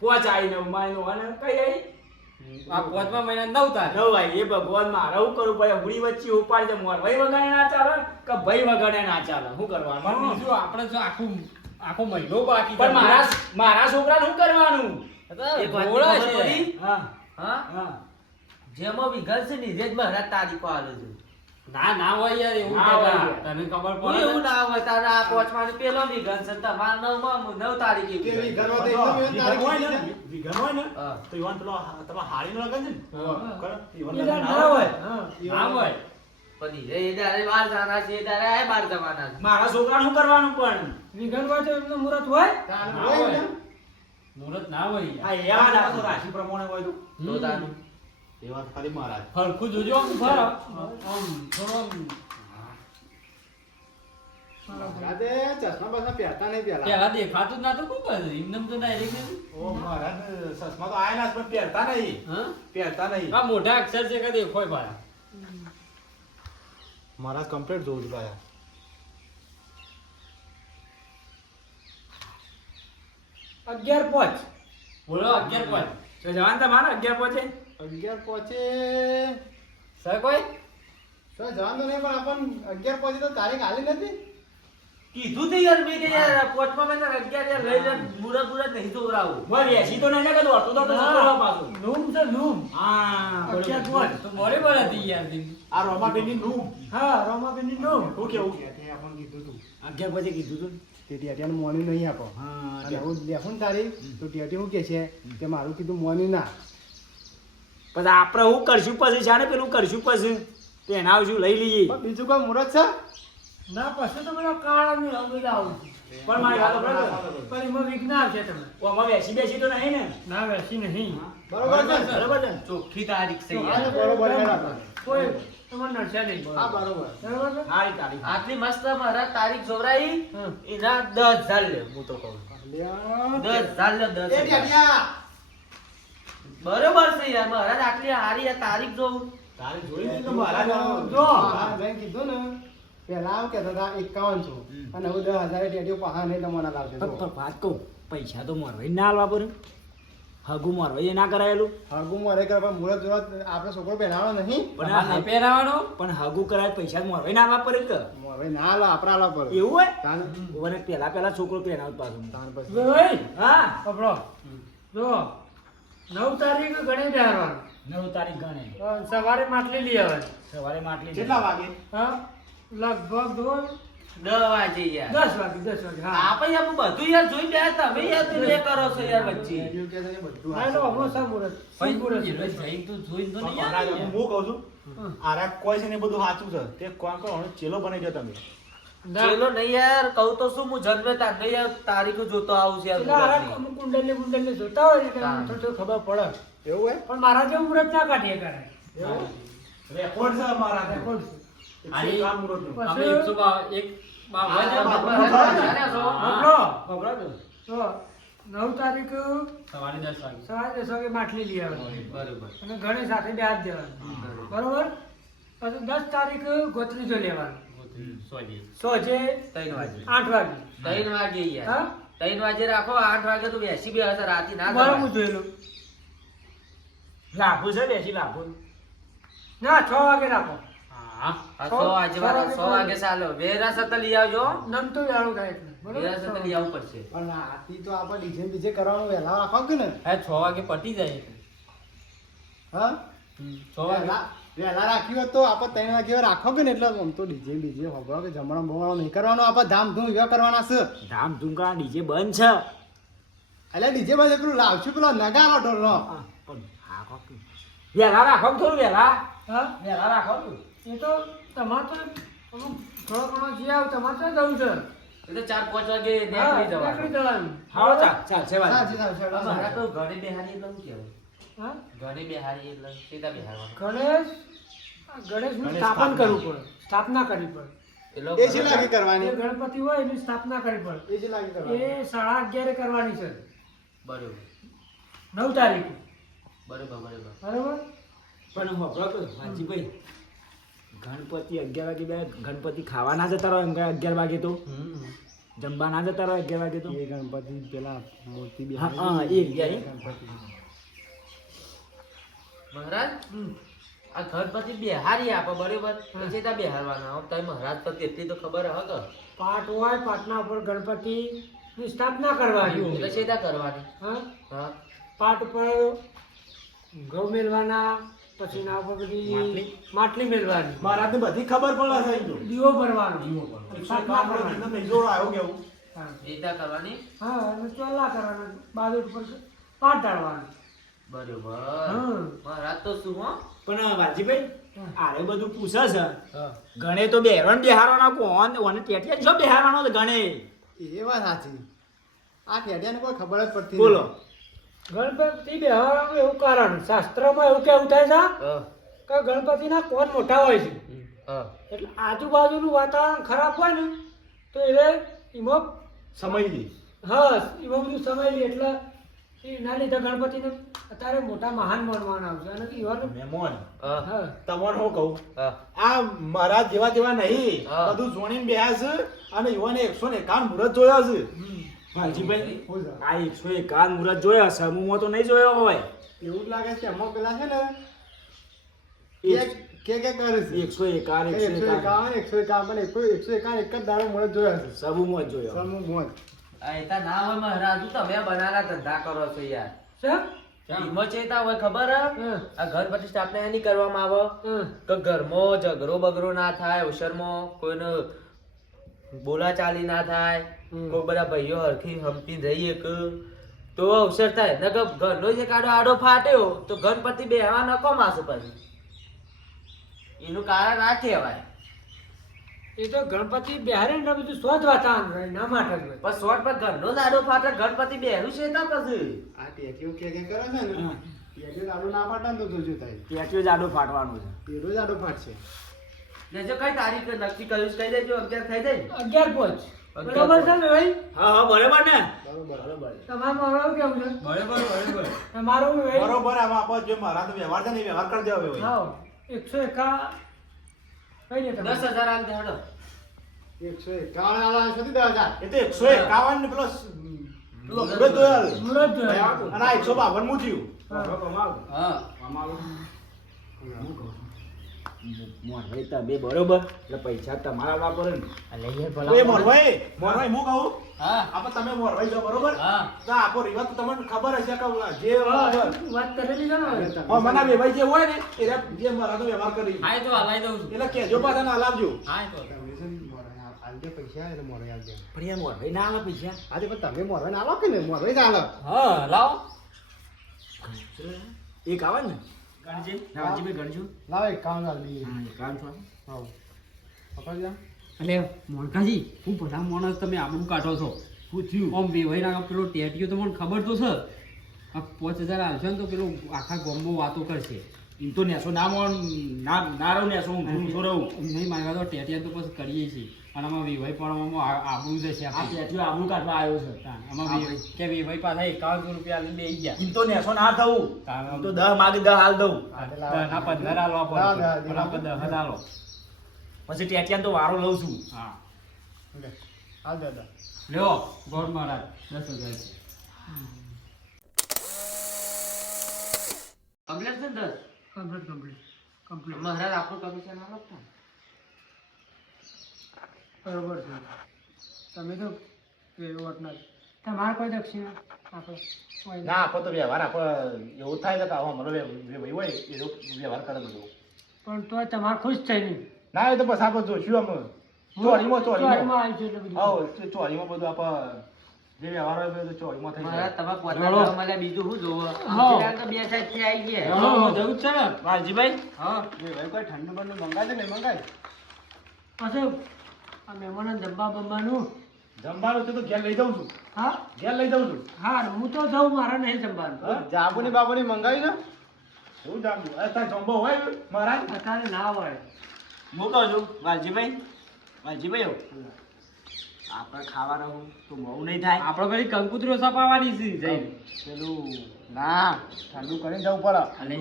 પોચ આવી 9 મહિનો અને કઈ આવી આ 5મા મહિના 9 તારીખ 9 આવી એ ભગવાન મારે શું કરવું પડે હુડી વચ્ચે ઉપાડી દે મોર ભાઈ વગાડે ના ચાલે કે ભાઈ વગાડે ના ચાલે શું પણ કરવાનું બીજું આપણે જો આખો મહિનો બાકી પણ મારા છોકરાને શું કરવાનું એક વાત ગોળા ખબર છે. પડી? હા હા હા જેમાં વિગલ છે ને જે જ મારા તારીખો આલે છે ના હોય યાર એવું ના હોય કેતા. યાર. તને ખબર હું પડે એવું ને? ના હોય તારે આ પોચમાં પેલો વિગલ છે તમારે 9 તારીખે તે વિગલ. વિગલ હોય તો એકદમ વિઘન હોય ને તારીખ વિઘન હોય ને હા. તો ઈવન પેલો તમારા હાડીનો લગન છે ને કરો ઈવન એ લગન ના હોય. ના હોય. પણ એ દાડે બહાર જવાના છે એ દાડે આ બહાર જવાના છે. મારા છોકરાને શું કરવાનું પણ વિઘન હોય તો એમનું મુહૂર્ત હોય તારે ના હોય હોય. ને? મુહૂર્ત ના હોય આ યાદ આ તો રાશિ પ્રમાણે હોય તો તો તાનું. એ વાત ખાલી મહારાજ ફરખું જોજો આમ ફર આમ થોડો રાતે ચશ્મા બસમાં પહેરતા નહીં પેલા પેલા દેખાતું જ નતું કોક એમનેમ તો ડાયરેક્ટ ઓ મહારાજ ચશ્મા તો આયેલા છે પણ પહેરતા નહીં હા પહેરતા નહીં આ મોટા અક્ષર છે કે દેખોય ભાઈ મહારાજ કમ્પ્લીટ જોઉં છું પાછા બોલો 11 પોઈન્ટ તો જવાન તમારે 11 પહોંચે 11 પહોંચે સર કોઈ તો જવાનું તો નહીં પણ આપણ 11 પહોંચે તો તારીખ આલી નથી કીધું તું યાર મેં કે યાર પોચમાં મહિના 11 યાર લઈ લે મુરત નહીં જોવરાવું. બોલ એસી તો નહીં ને કદો અડધો તો સતરો પાછું નૂમ છે નૂમ હા 11 પોઈન્ટ તો બરાબર હતી યાર આ રોમાબેનની નું હા રોમાબેનની નૂમ હું કેવું તે આપણને કીધું તું 11 પહોંચે કીધું તું તે ટેટિયાનું મોર્નિંગ નહીં આપો હા અને હું લેખું ને તારીખ તો ટેટી શું કે છે કે મારું કીધું મોર્નિંગ ના પછી આપણે હું કરશું પછી છે ને પેલું કરશું પછી પહેણાવશું લઈ લઈએ પણ બીજું કોઈ મુહૂર્ત છે ના પછી તો પેલો કાળાની અમદાવાદ આવું પણ મારી વાત બરાબર પણ એમાં વિઘ્ન છે તમે ઓમાં બેસી તો નહીં ને ના વેસી નહીં બરોબર છે ને? બરાબર છે ને? ચોખ્ખી તારીખ છે હા, યાર. બરોબર છે રાખો. કોઈ તમારે નડશે નહીં હા બરોબર બરાબર છે હારી તારીખ આટલી મસ્ત મારા તારીખ જોવરાઈ હમ. એના 10,000 લે હું તો કહું અલ્યા. 10,000 લે એ 10,000. ટેટિયા બરોબર છે યાર મહારાજ આટલી હારી આ તારીખ જોઉં તારીખ જોઈ લીધી તો મહારાજ જો. હા, જઈને કીધું ને પેલા આમ કહેતા હતા 51 અને હવે 10,000 ટેટીઓ પાછા નહીં તમને લાવશે જો. પણ વાત કહું પૈસા તો મારવાય ના હાલવા પડે હગું મારવાય એ ના કરાયેલું હગું મારે કરે પણ મુહૂર્ત જોવા આપણે છોકરો પહેરાવાનો નહીં પણ તમારે નહીં પહેરાવાનો પણ હગું કરાય પૈસા તો મારવાય ના હાલવા પડે કે હવે ના હાલો આપણે હાલો પડે એવું હોય તાન મને પેલા છોકરો પહેરાવ પાછું તાન પછી ભાઈ હા કપડો જો 9 તારીખ ગણી બેહારવાનું 9 તારીખ ગણે સવારે માટલી લઈ આવવાની સવારે માટલી કેટલા વાગે હા લગભગ જો 10 વાગે યાર 10 વાગે હા આપણે યાર બધું યાર જોઈ લે તમે યાર તો લે કરો છો યાર વચ્ચે ટેટીઓ કહે છે કે બધું હા તો હમણાં સા મુરત ભાઈ મુરત જઈ તો જોઈ તો નહીં મહારાજ, યાર. હું કહું છું આરા કોઈ છે ને એ બધું સાચું છે તે કોણ કોણ ચેલો બની જાવ તમે ચેલો નહીં યાર કહું તો શું હું જન્મે તાર યાર તારીખો જોતો આવું છે યાર મુરતની. કુંડલી જોતા હોય એટલે હા. થોડું ખબર પડે એવું હોય પણ મારા જેવું મુરત ના કાઢીએ કરે એવું રેકોર્ડ છે મારા રેકોર્ડ છે. આની કામ મુરતનું. પછી ખબર તો 9 તારીખ સવારે 10 વાગે માટલી લઈ આવવાની બરોબર અને ઘણી સાથે બે હાથ દેવાનું બરોબર પછી 10 તારીખ ગોત્રી જો લેવાનું સોજે 3 વાગે 8 વાગે 3 વાગે યાર હા 3 વાગે રાખો 8 વાગે તો બેસી બે હશે રાતી ના બરાબર જવાય. જોયેલું લાભો છે બેસી લાભો ના 6 વાગે રાખો આ 100 વાગે વાળા 100 વાગે ચાલો વેરા સત લઈ આવજો નમ તો વેળું થાય એટલે વેરા સત લઈ બરોબર આવવું પડશે પણ આથી તો આપણે ડીજે બીજે કરવાનું વહેલા રાખો કે ને 6 વાગે પટી જાય હા 6 વાગે વહેલા વહેલા રાખ્યું હોત તો આપણે 3 વાગે રાખો કે ને એટલે આમ તો ડીજે બીજે હોબળો કે જમણો બમણો નહીં કરવાનો આપણે ધામધૂમ એવા કરવાના છે ધામધૂમ કા ડીજે બંધ છે એટલે ડીજે બાજુ પેલું લાવશું પેલો નગારો ઢોલનો પણ હા કોક વેલા રાખો ને થોડું વેલા હા વેલા રાખો ને. એ તો તમારે તો થોડો ઘણો જે આવ તમારે તો જવું છે એટલે 4-5 વાગે હા, નીકળી નીકળી જવાનું જવાનું હા ચાલ છે વાત સાચી સાચી મારા તો ઘરે બેહારી એટલે શું કહેવાય હા ઘરે બેહારી એટલે સીધા બેહારવાનું ગણેશનું ગણેશ સ્થાપન સ્થાપના. કરવું પડે સ્થાપના કરવી પડે એ લોકો એ છે લાગે એ કરવાની ગણપતિ હોય એની સ્થાપના કરવી પડે એ છે લાગે કરવાની એ 11:30 કરવાની છે બરોબર 9 તારીખે બરોબર બરોબર પણ હોભળો તો વાંજીભાઈ ગણપતિ 11 વાગે બે ગણપતિ ખાવાના છે તારો એમ કે 11 વાગે તો જમવા ના જતા રહો 11 વાગે તો એ ગણપતિ પેલા મૂર્તિ બી હા, હા, એ રહ્યા એ. ગણપતિ મહારાજ આ ગણપતિ બેહારી આપે બરોબર પછી ત્યાં બેહારવાના આમ તમે મહારાજ તો એટલી તો ખબર હે કે પાટ હોય પાટના ઉપર ગણપતિની સ્થાપના કરવાની એટલે સીધા કરવાની હા હા પાટ ઉપર ઘઉં મેળવાના પછી ના ઉપર બધી માટલી મેળવાની મહારાજને બધી ખબર પડે છે ઈ તો. દીવો ભરવાનો સ્થાપના આપણો કરવાની. જીવન નહીં જોડો આવ્યો કેવું. હા. સીધા કરવાની હા અને ચોલા કરવાના બાજુ ઉપર પાટ ઢાળવાનું બરોબર હા. મહારાજ તો શું હો પણ વાલજીભાઈ આરે બધું પૂછે છે ગણે તો બેહરણ બેહારવાનો કોણ ઓને ટેટિયા જો બેહારવાનો છે ગણે એ વાત સાચી આ ટેડિયાને કોઈ ખબર જ પડતી બોલો ગણપતિ બેહવાનું એવું કારણ શાસ્ત્રમાં એવું કેવું થાય હા છે કે ગણપતિના કોણ મોટા હોય છે હા એટલે આજુબાજુનું વાતાવરણ ખરાબ હોય ને તો એટલે એમાં સમય લે. હા એમાં બધું સમય લે એટલે એના લીધે ગણપતિને અત્યારે મોટા મહાન માનવાના આવશે અને એવાનું મહેમાન હા હા તમને હું કહું હા આ મહારાજ જેવા તેવા નહીં હા. બધું જોણીને બેહ્યા છે અને યુવાને 151 મુહૂર્ત જોયા છે. વાલજીભાઈ આ 151 મુહૂર્ત જોયા સમૂહમાં તો નહીં જોયો હોય એવું જ લાગે છે એમાં પેલા છે ને એક- કે કરે છે 151 151 એક જ દાડો મળે જોયા છે સમૂહમાં જ જોયો સમૂહ મોજ આ એતા ના હોય મહારાજ હું તમે બનાના ધંધા કરો છો યાર સર ઈમો ચેતા હોય ખબર હે હા. આ ગણપતિ સ્થાપના એની કરવામાં આવે હા તો ઘરમાં ઝઘડો બગડો ના થાય અવસરમાં કોઈને બોલાચાલી ના થાય કોઈ બધા ભાઈઓ હરખી હંપી રહીએ કે તો અવસર થાય નકર ઘરનો જે કાડો આડો ફાટ્યો તો ગણપતિ બેહવા ન કમાશે પછી એનું કારણ આ કહેવાય એ તો ગણપતિ બિહારી ને બધું સ્વચ્છ વાતાવરણ રહે એના માટે જ હોય. પણ શોર્ટ પર ઘરનો જ આડો ફાટે ગણપતિ બેહરું છે તા પછી આ ટેટીઓ કે કરે છે ને ટેટીઓ આડું ના પાડે ને તો જોજો થાય ટેટિયો જ આડો ફાટવાનો છે એ રોજ આડું ફાટશે લેજો કઈ તારીખ નક્કી કર્યું છે કહી દેજો 11 થઈ જાય 11 પોચ 11 બરોબર છે ને ભાઈ હા હા બરાબર ને બરોબર તમારું મારું કેવું છે બરાબર તમારું ભાઈ બરોબર આમાં આપણે જે મહારાજનો વ્યવહાર છે ને એ વ્યવહાર કરી દેવો હવે. હા 151 કઈ દે તમે 10,000 આલ દે હડો 151 આલા સુધી 10,000 એ તો 151 ને પેલો મુહૂર્ત જોયા છે. મુરત જોયા. અને આ 152 મું થયું. હા મોરભાઈ તમે બરોબર એટલે પૈસા તમારા વાપરે ને એ મોરભાઈ હું કહું હા આપણે તમે મોરભાઈ છો બરોબર હા તો આપણો રિવાજ તો તમને ખબર હશે કે જે વાત કરેલી છે ને હા મના બેભાઈ જે હોય ને એ જે મહારાજનો વ્યવહાર કરી હાય તો હલાઈ દઉં છું એટલે કહેજો પાછા ના લાવજો. હાય તો તમે છે ને આલ દે પૈસા એટલે મોરે આલ દે પણ યાર મોરભાઈ ના આલે પૈસા આજે પણ તમે મોરવે ના આલો કે ને મોરવે જ આલો હા લાવો એક આવે ને ગણજે રાવજીભાઈ ગણજો લાવ 51 આલ દી હા કામ છો હા પકડ જા એટલે મોનકાજી હું ભલા માણસ તમે આબરૂ કાઢો છો શું થયું આમ વેવાઈ પેલો ટેટીઓ તો મને ખબર તો છે આ 5000 આવશે ને તો પેલો આખા ગામમાં વાતો કરશે એમ તો નેસો ના મોન ના રહું નેસો હું છો રહું નહીં માગવા તો ટેટિયા તો પછી કરીએ છીએ અને આમાં વેવાઈ પણ આબરૂ જશે આ આપણે ટેટિયો આબરૂ કાઢવા આવ્યો છે આમાં કે વેવાઈ પાછા 51 રૂપિયા લઈને બેસી ગયા એમ તો નેસો ના થવું એમ તો 10 માગે 10 હાલ દઉં ના 15 હાલવા પડે પણ આપણે 10 હાલો પછી ટેટિયાને તો વારો લઉં છું હા લે હાલ દાદા લ્યો ગોળ મહારાજ 10,000 છે કમ્પ્લેટ છે ને 10 કમ્પ્લીટ કમ્પ્લીટ કમ્પ્લીટ મહારાજ આપણું કમિશન આલો તો બરોબર છે તમે તો વહીવટ ના તમારે કોઈ દક્ષિણા આપણે કોઈ ના આપણે તો વ્યવહાર આપણે એવું થાય છે કે આવો અમારો ભાઈ હોય એ લોકો વ્યવહાર કરે બધો. પણ તોય તમારે ખુશ થઈ નહીં ના એ તો બસ આપણે જોઈશું અમે ચોરીમાં આવી છે એટલે બધું હા ચોરીમાં બધું આપણે જે વ્યવહાર હોય એ બધું ચોરીમાં થઈ મહારાજ જાય. તમે પોતા મળ્યા બીજું શું જોવો હા. પેલા તો બે સાઈડ થી આવી ગયા જવું જ છે ને વાલજીભાઈ હા એ ભાઈ કોઈ ઠંડુ બંડુ મંગાય છે ને મંગાય પછી આ મહેમાનો જમવા બમવાનું જમવાનું છે તો ઘેર લઈ જાઉં છું હા ઘેર લઈ જાઉં છું. હા હું તો જાઉં મારે નહીં જમવાનું હા? જાબુની બાબુની મંગાવી ને એવું જાણવું અત્યારે જમવો હોય મહારાજ અત્યારે ના હોય હું કહું છું વાલજીભાઈ આપણે ખાવાનું તો બહુ નહીં થાય. આપણે પેલી કંકુતરીઓ સપાવાની છે જઈ પેલું ના ઠંડુ કરીને જવું પડે અને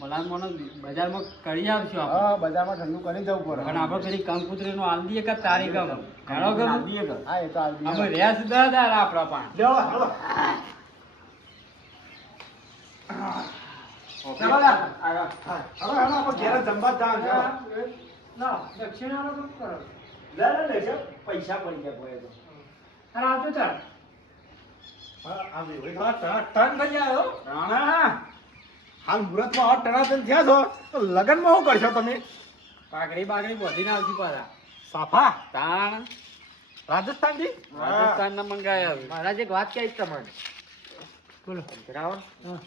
ભલામણ બજારમાં કરી આવશું આપણે. હા બજારમાં ઠંડુ કરીને જવું પડે પણ આપણે પેલી કંકુતરીનો આલ દઈએ કે તારીખ આમ ઘણો ગમે હા એ તો આવી અમે રહ્યા છે દાદા આપણા પણ લ્યો, હાલો. ચાલો યાર. હવે આપણે ઘેર જ જમવા જ જવાનું છે. ના દક્ષિણાનો તો કરો લે લે લે છે. પૈસા પડી ગયા કોઈ તો. અરે આવતો ચાલ હા, આ વેવાઈ થોડા ટન થઈ ગયા હો. રાણા હાલ મુહૂર્તમાં આવા ટનાટન થયા છો તો લગનમાં શું કરશો તમે? પાઘડી બાગડી બોધીને આવતી પાછા સાફા તાણ રાજસ્થાનથી રાજસ્થાનના મંગાયા છે. મહારાજ એક વાત કહીશ તમને. બોલો રાવણ હા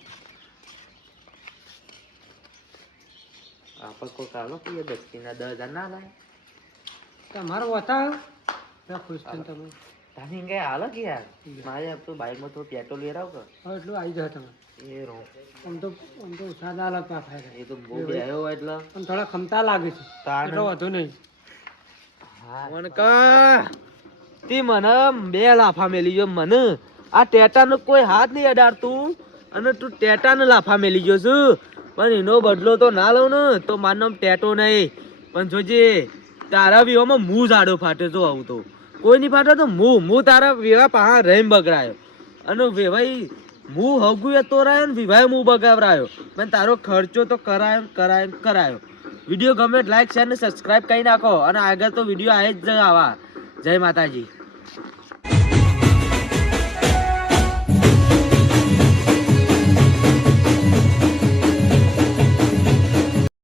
આપણે કોઈ કાલો કે દક્ષિણા 10,000 ના લાય તમારો વતા મેં ખુશ થઈને તમે તાની કઈ હાલો કે યાર મારે તો બાઈકમાં તો પેટ્રોલ વેરાવ કે હવે એટલું આવી જાય તમે એ રો આમ તો ઓછા ના લાગતા ફાયદા એ તો બહુ બે આવ્યો હોય એટલે પણ થોડા ખમતા લાગે છે તાણ. એટલો વધુ નહીં તી મને 2 લાફા મેલી ગયો મને આ ટેટાનો કોઈ હાથ નહીં અડાડતું અને તું ટેટાને લાફા મેલી ગયો છું પણ એનો બદલો તો ના લઉં ને તો મારું નામ ટેટો નહીં પણ જોજે તારા વિવાહમાં મું જાડો ફાટે તો આવું તો કોઈ નહીં ફાટે તો મું તારા વિવાહ પાહા રહીમ બગડાયો અને વેવાઈ મું હગું એ તોરાયો ને વિવાહ મું બગાવરાયો પણ તારો ખર્ચો તો કરાયો વિડીયો ગમે લાઈક શેર ને સબસ્ક્રાઇબ કરી નાખો અને આગળ તો વિડીયો આવે જ આવા જય માતાજી.